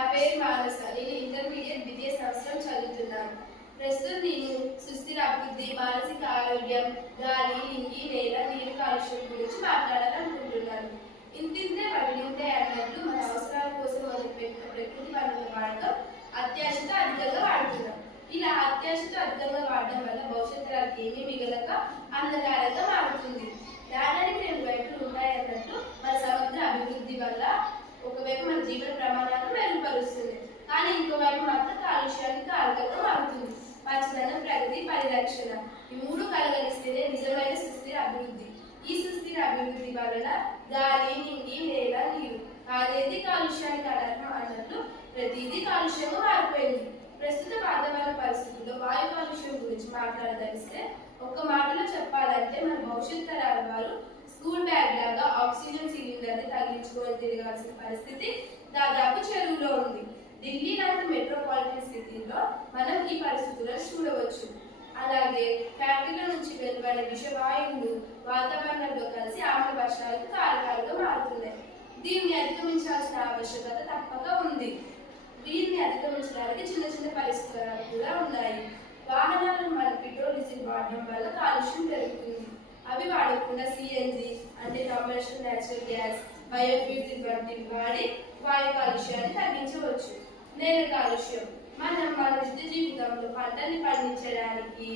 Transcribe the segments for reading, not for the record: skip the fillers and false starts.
నా పేరు మానస. నేను ఇంటర్మీడియట్ ద్వితీయ సంవత్సరం చదువుతున్నాను. ప్రస్తుతం నేను సుస్థిర అభివృద్ధి, మానసిక ఆరోగ్యం, గాలి, ఇంగి, నేల, నీరు కాలుష్యం గురించి మాట్లాడాలనుకుంటున్నాను. ఇంతింతే పగిలింతే అన్నట్లు మన అవసరాల కోసం మొదలుపెట్టిన ప్రకృతి వనరుల వాడకం అత్యాశతో అధికంగా వాడుతున్నాం. ఇలా అత్యాశతో అధికంగా వాడడం వల్ల భవిష్యత్ తరాలకు ఏమీ మిగలక అంధకారంగా మారుతుంది. నాణానికి రెండు వైపులు ఉంటాయన్నట్టు మన సమగ్ర అభివృద్ధి వల్ల ఒకవైపు మన జీవన ప్రమాణాలను మెరుగుపరుస్తుంది, కానీ ఇంకోవైపు మాత్రం కాలుష్యానికి కారకంగా మారుతుంది. పచ్చదనం, ప్రగతి, పరిరక్షణ ఈ మూడు కలగలిస్తేనే నిజమైన సుస్థిర అభివృద్ధి. ఈ సుస్థిర అభివృద్ధి వలన గాలి, నింగి, నేల, నీరు అదేది కాలుష్యానికి అనర్హం అన్నట్లు ప్రతిదీ కాలుష్యంగా మారిపోయింది. ప్రస్తుత వాతావరణ పరిస్థితుల్లో వాయు కాలుష్యం గురించి మాట్లాడదలిస్తే ఒక్క మాటలో చెప్పాలంటే మన భవిష్యత్ తరాల వారు స్కూల్ బ్యాగ్ లాగా ఆక్సిజన్ సిలిండర్ని తగిలించుకొని తిరగాల్సిన పరిస్థితి దాదాపు చెరువులో ఉంది. ఢిల్లీ లాంటి మెట్రోపాలిటన్ సిటీలో మనం ఈ పరిస్థితులను చూడవచ్చు. అలాగే ఫ్యాక్టరీల నుంచి వెలువడే విషవాయువులు వాతావరణంలో కలిసి ఆమ్ల వర్షాలకు కారకాలుగా మారుతున్నాయి. దీన్ని అధిగమించాల్సిన ఆవశ్యకత తప్పక ఉంది. దీన్ని అధిగమించడానికి చిన్న చిన్న పరిష్కారాలు కూడా ఉన్నాయి. వాహనాలను మన పెట్రోల్, డీజిల్ వాడడం వల్ల కాలుష్యం పెరుగుతుంది. అవి వాడకుండా సిఎన్జి అంటే కంబషన్ న్యాచురల్ గ్యాస్, బయోఫ్యూజిల్ వంటివి వాడి వాయు కాలుష్యాన్ని తగ్గించవచ్చు. నేల కాలుష్యం మనం మన నిత్య జీవితంలో పంటల్ని పండించడానికి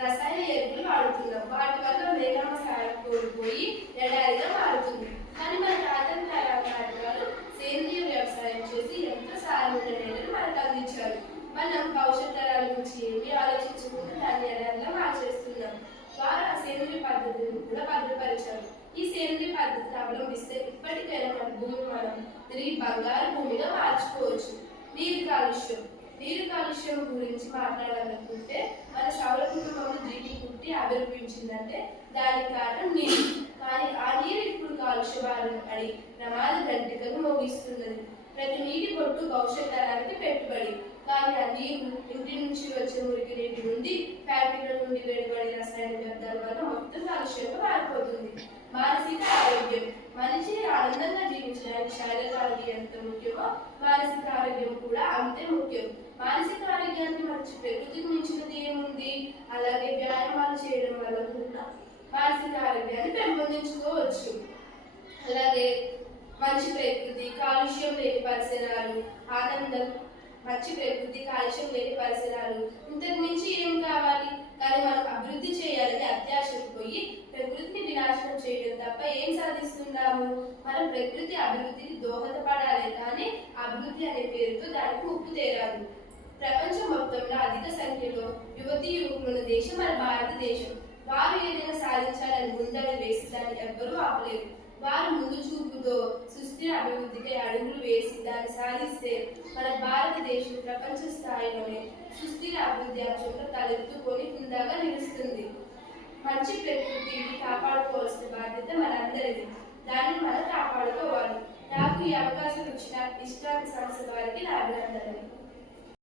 రసాయన ఎరువులు వాడుతున్నాం. వాటి వల్ల నేల సారం కోల్పోయి ఎడారిగా మారుతుంది. కానీ మన తాతల తరాలు సేంద్రియ వ్యవసాయం చేసి ఎంత సారమైన నేలను మనకు అందించారు. మనం భవిష్యత్ తరాల గురించి ఏమీ ఆలోచించకుండా దాన్ని ఎడారిగా మార్చేస్తున్నాం. వారు ఆ సేంద్రియ పద్ధతిని కూడా భద్రపరిచారు. ఈ సేంద్రియ పద్ధతిని అవలంబిస్తే ఇప్పటికైనా మన భూమిని మనం తిరిగి బంగారు భూమిగా మార్చుకోవచ్చు. నీరు కాలుష్యం గురించి మాట్లాడాలనుకుంటే మన సౌర కుటుంబంలో జీవి పుట్టి ఆవిర్భవించిందంటే దానికి కారణం నీరు. కానీ ఆ నీరు ఇప్పుడు కాలుష్య బారిన పడి ప్రమాద గంటికలు మోగిస్తున్నది. ప్రతి నీటి బొట్టు భవిష్యత్ తరానికి పెట్టుబడి. కానీ ఆ నీరు ఇంటి నుంచి వచ్చే మురికి నీటి నుండి, ఫ్యాక్టరీల నుండి వెలువడే రసాయన వ్యర్థాల వల్ల మొత్తం కాలుష్యంగా మారిపోతుంది. మానసిక ఆరోగ్యం మనిషి ఆనందంగా జీవించడానికి శారీరక ఆరోగ్యం ఎంత ముఖ్యమో మానసిక ఆరోగ్యం కూడా అంతే ముఖ్యం. మానసిక ఆరోగ్యాన్ని మంచి ప్రకృతికి మించినది ఏముంది? అలాగే వ్యాయామాలు చేయడం వల్ల కూడా మానసిక ఆరోగ్యాన్ని పెంపొందించుకోవచ్చు. అలాగే మంచి ప్రకృతి, కాలుష్యం లేని పరిసరాలు, ఆనందం, మంచి ప్రకృతి, కాలుష్యం లేని పరిసరాలు, ఇంతకు మించి ఏం కావాలి? కానీ మనం అభివృద్ధి చేయాలని అత్యాశకు పోయి ప్రకృతిని వినాశనం చేయడం తప్ప ఏం సాధిస్తున్నాము? మనం ప్రకృతి అభివృద్ధికి దోహదపడాలి, కానీ అభివృద్ధి అనే పేరుతో దానికి ముప్పు తేరాదు. ప్రపంచం మొత్తంలో అధిక సంఖ్యలో యువతీ యువకులున్న దేశం మన భారతదేశం. వారు ఏదైనా సాధించాలని ముందడు వేసి దాన్ని ఎవ్వరూ ఆపలేరు. వారు ముందు చూపుతో సుస్థిర అభివృద్ధికి అడుగులు వేసి దాన్ని సాధిస్తే మన భారతదేశం ప్రపంచ స్థాయిలోనే సుస్థిర అభివృద్ధి అంశంలో తలెత్తుకొని హుందాగా నిలుస్తుంది. మంచి ప్రకృతిని కాపాడుకోవాల్సిన బాధ్యత మనందరిది. దాన్ని మనం కాపాడుకోవాలి. నాకు ఈ అవకాశం ఇచ్చిన ఇష్టాంత సంస్థ వారికి నా అభినందనలు.